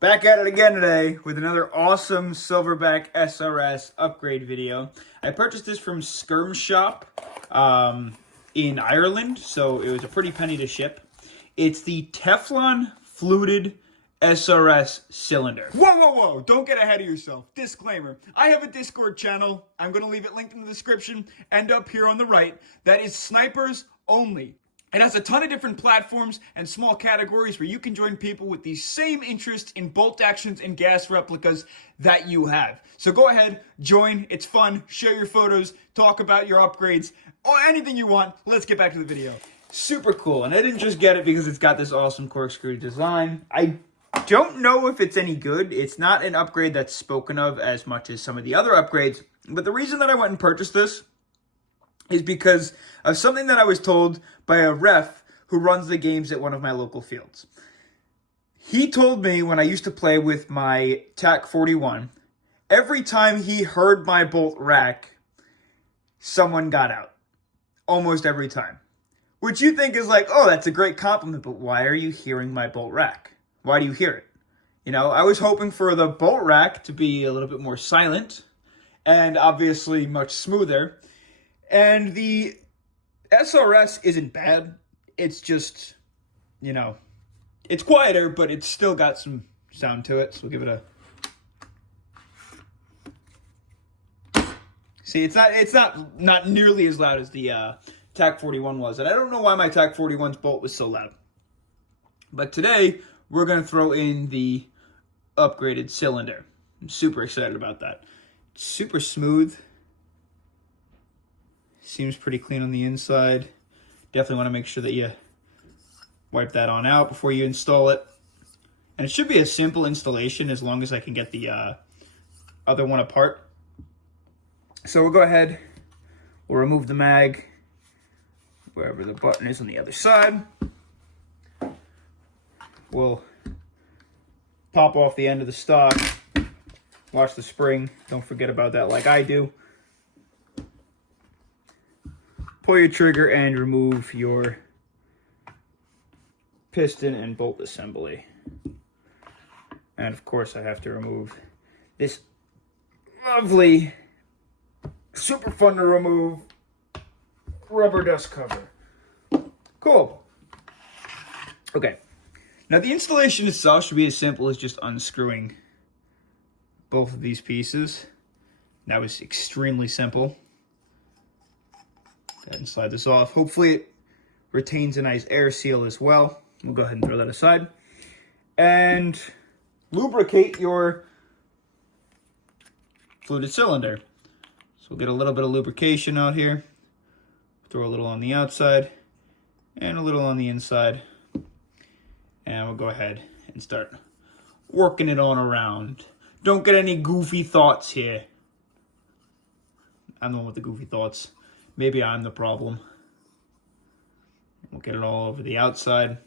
Back at it again today with another awesome Silverback SRS upgrade video. I purchased this from Skirm Shop in Ireland, so it was a pretty penny to ship. It's the Teflon Fluted SRS cylinder. Whoa! Don't get ahead of yourself. Disclaimer. I have a Discord channel. I'm going to leave it linked in the description and up here on the right. That is snipers only. It has a ton of different platforms and small categories where you can join people with the same interest in bolt actions and gas replicas that you have. So go ahead, join. It's fun. Share your photos. Talk about your upgrades. Or anything you want. Let's get back to the video. Super cool. And I didn't just get it because it's got this awesome corkscrew design. I don't know if it's any good. It's not an upgrade that's spoken of as much as some of the other upgrades. But the reason that I went and purchased this is because of something that I was told by a ref who runs the games at one of my local fields. He told me when I used to play with my TAC 41, every time he heard my bolt rack, someone got out. Almost every time. Which you think is like, oh, that's a great compliment, but why are you hearing my bolt rack? Why do you hear it? You know, I was hoping for the bolt rack to be a little bit more silent and obviously much smoother. And the SRS isn't bad. It's just, you know, it's quieter, but it's still got some sound to it. So we'll give it a... See, it's not nearly as loud as the TAC 41 was. And I don't know why my TAC 41's bolt was so loud. But today, we're going to throw in the upgraded cylinder. I'm super excited about that. It's super smooth. Seems pretty clean on the inside. Definitely want to make sure that you wipe that on out before you install it. And it should be a simple installation as long as I can get the other one apart. So we'll go ahead, we'll remove the mag wherever the button is on the other side. We'll pop off the end of the stock, watch the spring. Don't forget about that like I do. Pull your trigger and remove your piston and bolt assembly. And of course I have to remove this lovely, super fun to remove rubber dust cover. Cool. Okay. Now the installation itself should be as simple as just unscrewing both of these pieces. That was extremely simple. Go ahead and slide this off. Hopefully it retains a nice air seal as well. We'll go ahead and throw that aside. And lubricate your fluted cylinder. So we'll get a little bit of lubrication out here. Throw a little on the outside and a little on the inside. And we'll go ahead and start working it on around. Don't get any goofy thoughts here. I'm the one with the goofy thoughts. Maybe I'm the problem. We'll get it all over the outside.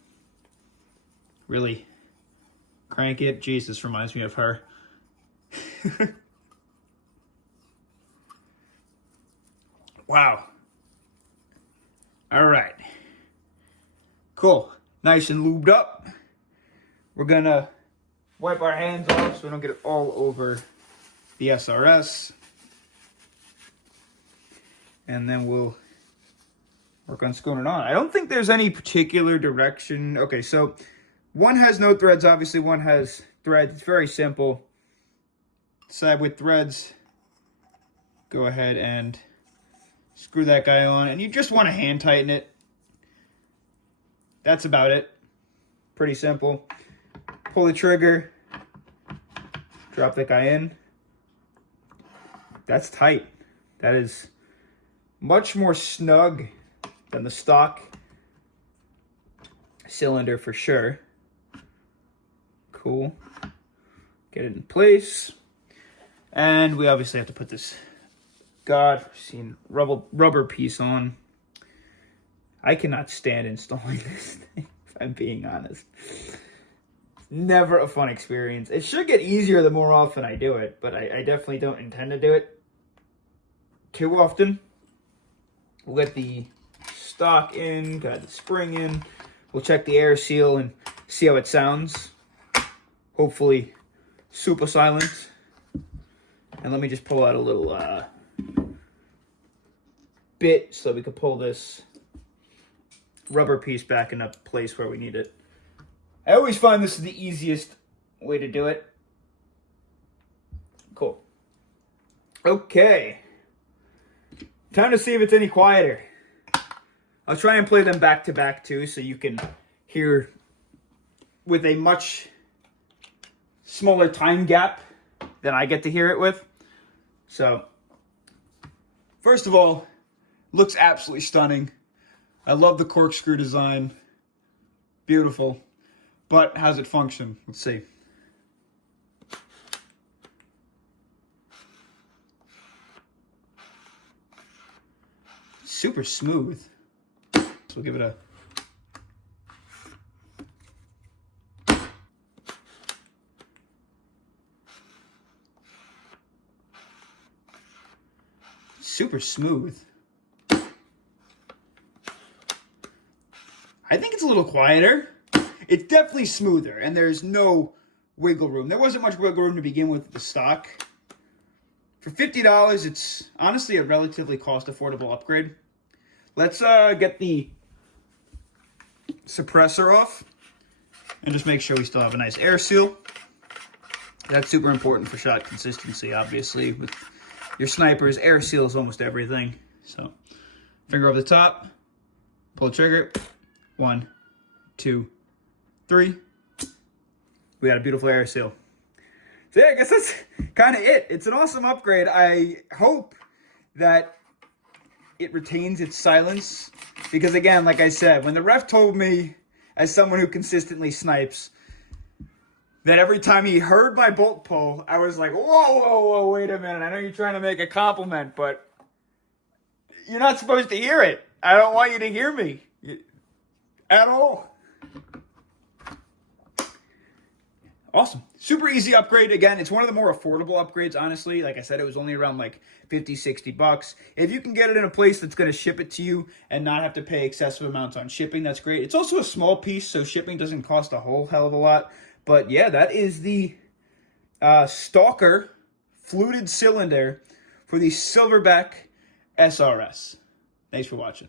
Really crank it. Jesus, reminds me of her. Wow. All right. Cool. Nice and lubed up. We're going to wipe our hands off so we don't get it all over the SRS. And then we'll work on screwing it on. I don't think there's any particular direction. Okay, so one has no threads. Obviously, one has threads. It's very simple. Side with threads. Go ahead and screw that guy on. And you just want to hand tighten it. That's about it. Pretty simple. Pull the trigger. Drop that guy in. That's tight. That is much more snug than the stock cylinder for sure. Cool. Get it in place. And we obviously have to put this God-foreseen rubber piece on. I cannot stand installing this thing, if I'm being honest. Never a fun experience. It should get easier the more often I do it, but I definitely don't intend to do it too often. We'll get the stock in, got the spring in. We'll check the air seal and see how it sounds. hopefully super silent. And let me just pull out a little bit so we can pull this rubber piece back into place where we need it. I always find this is the easiest way to do it. Cool. Okay. Time to see if it's any quieter. I'll try and play them back to back too, so you can hear with a much smaller time gap than I get to hear it with. So, first of all, looks absolutely stunning. I love the corkscrew design. Beautiful. But how's it function? Let's see. Super smooth. So we'll give it a... Super smooth. I think it's a little quieter. It's definitely smoother, and there's no wiggle room. There wasn't much wiggle room to begin with the stock. For $50, it's honestly a relatively cost-affordable upgrade. Let's get the suppressor off and just make sure we still have a nice air seal. That's super important for shot consistency, obviously. With your snipers, air seal is almost everything. So, finger over the top, pull the trigger. 1, 2, 3. We got a beautiful air seal. So yeah, I guess that's kind of it. It's an awesome upgrade. I hope that it retains its silence. Because again, like I said, when the ref told me, as someone who consistently snipes, that every time he heard my bolt pull, I was like, whoa, wait a minute. I know you're trying to make a compliment, but you're not supposed to hear it. I don't want you to hear me at all. Awesome. Super easy upgrade. Again, it's one of the more affordable upgrades, honestly. Like I said, it was only around like 50, 60 bucks. If you can get it in a place that's going to ship it to you and not have to pay excessive amounts on shipping, that's great. It's also a small piece, so shipping doesn't cost a whole hell of a lot. But yeah, that is the STALKER fluted cylinder for the Silverback SRS. Thanks for watching.